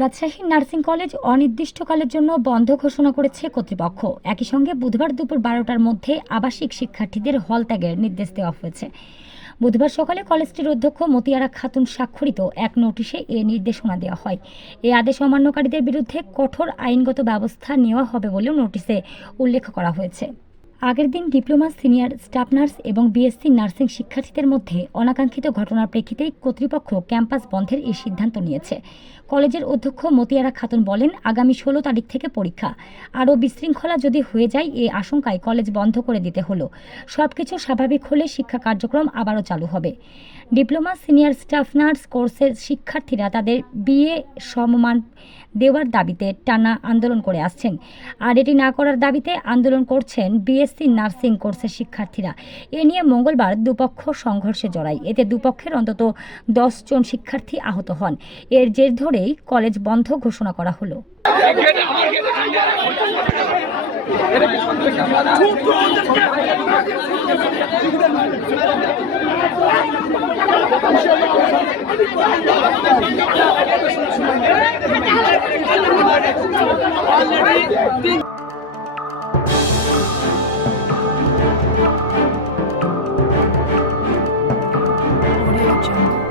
Rajshahi nursing college অনির্দিষ্টকালের জন্য বন্ধ ঘোষণা করেছে কর্তৃপক্ষ। একই সঙ্গে বুধবার দুপুর বারোটার মধ্যে আবাসিক শিক্ষার্থীদের হল ত্যাগের নির্দেশ দেওয়া হয়েছে। বুধবার সকালে কলেজটির অধ্যক্ষ মতিয়ারা খাতুন স্বাক্ষরিত এক নোটিশে এ নির্দেশনা দেওয়া হয়। এই আদেশ অমান্যকারীদের বিরুদ্ধে কঠোর আইনগত ব্যবস্থা নেওয়া হবে বলেও নোটিশে উল্লেখ করা হয়েছে। আগের দিন ডিপ্লোমা, সিনিয়র স্টাফ নার্স এবং বিএসসি নার্সিং শিক্ষার্থীদের মধ্যে অনাকাঙ্ক্ষিত ঘটনার প্রেক্ষিতেই কর্তৃপক্ষ ক্যাম্পাস বন্ধের এই সিদ্ধান্ত নিয়েছে। কলেজের অধ্যক্ষ মতিয়ারা খাতুন বলেন, আগামী ষোলো তারিখ থেকে পরীক্ষা। আরও বিশৃঙ্খলা যদি হয়ে যায়, এ আশঙ্কায় কলেজ বন্ধ করে দিতে হলো। সবকিছু স্বাভাবিক হলে শিক্ষা কার্যক্রম আবারও চালু হবে। ডিপ্লোমা সিনিয়র স্টাফ নার্স কোর্সের শিক্ষার্থীরা তাদের বিয়ে সমমান দেওয়ার দাবিতে টানা আন্দোলন করে আসছেন। আর এটি না করার দাবিতে আন্দোলন করছেন বিএসসি নার্সিং কোর্সের শিক্ষার্থীরা। এ নিয়ে মঙ্গলবার দুপক্ষ সংঘর্ষে জড়ায়। এতে দুপক্ষের অন্তত দশ জন শিক্ষার্থী আহত হন। এর জের ধরেই কলেজ বন্ধ ঘোষণা করা হলো। Already Jungle.